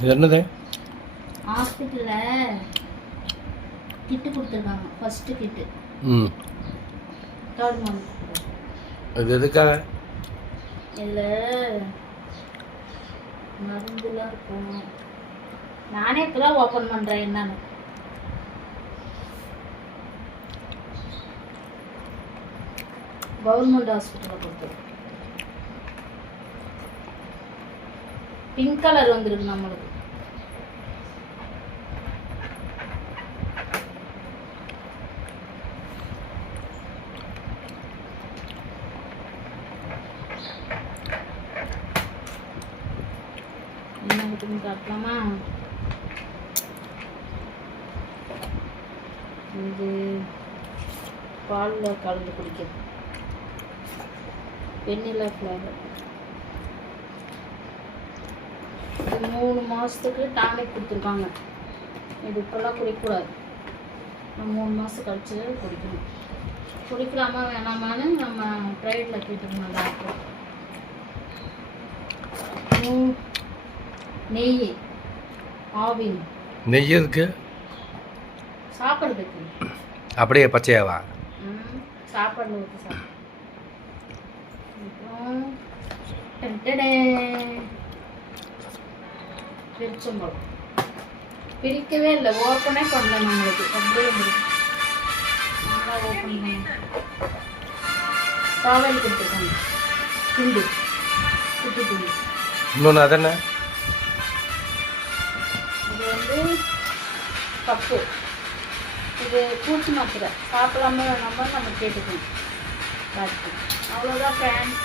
இது என்னது? ஹாஸ்பிட்டலில் கிட்டு கொடுத்துருக்காங்க, ஃபஸ்ட்டு கிட்டு. Third month. இது எதுக்காக? இதில் மருந்துலாம் இருக்கும். நானே இப்போ தான் ஓப்பன் பண்ணுறேன். என்னன்னு கவர்மெண்ட் ஹாஸ்பிட்டலில் கொடுத்தது. பிங்க் கலர் வந்துருக்கு நம்மளுக்கு. என்ன இருக்குன்னு காட்டலாமா? இது பாலில் கலந்து குடிக்கிறது. Vanilla flavour. இது 3 மாதத்துக்கு டானிக் கொடுத்துருக்காங்க. இது இப்போல்லாம் குடிக்கக்கூடாது. 3 மாதம் கழிச்சு குடிக்கணும். குடிக்கலாமா வேணாமான்னு நம்ம ப்ரைவேட்டில் கேட்டுக்கணும் டாக்டர். நெய், ஆவின். நெய் எதுக்கு? சாப்பிட்றதுக்கு. அப்படியே பச்சையாவா? சாப்பாடில் ஊற்றி சாப்பிடும். அப்புறம் பெருச்சம்பழம். பிரிக்கவே இல்லை, ஓப்பனே பண்ணல நம்மளுக்கு. அப்படியே இருந்துருக்கு. நல்லா ஓப்பன் பண்ணி பாவல் கொடுத்துருக்காங்க. துண்டு, குட்டி துண்டு. இன்னொன்று அது என்ன? இது கப்பு. இது பூச்சி மாத்திரை. சாப்பிடாம வேணாமல் நம்ம கேட்டுக்கணும் டாக்டர். அவ்வளோதான் ஃப்ரெண்ட்ஸ்.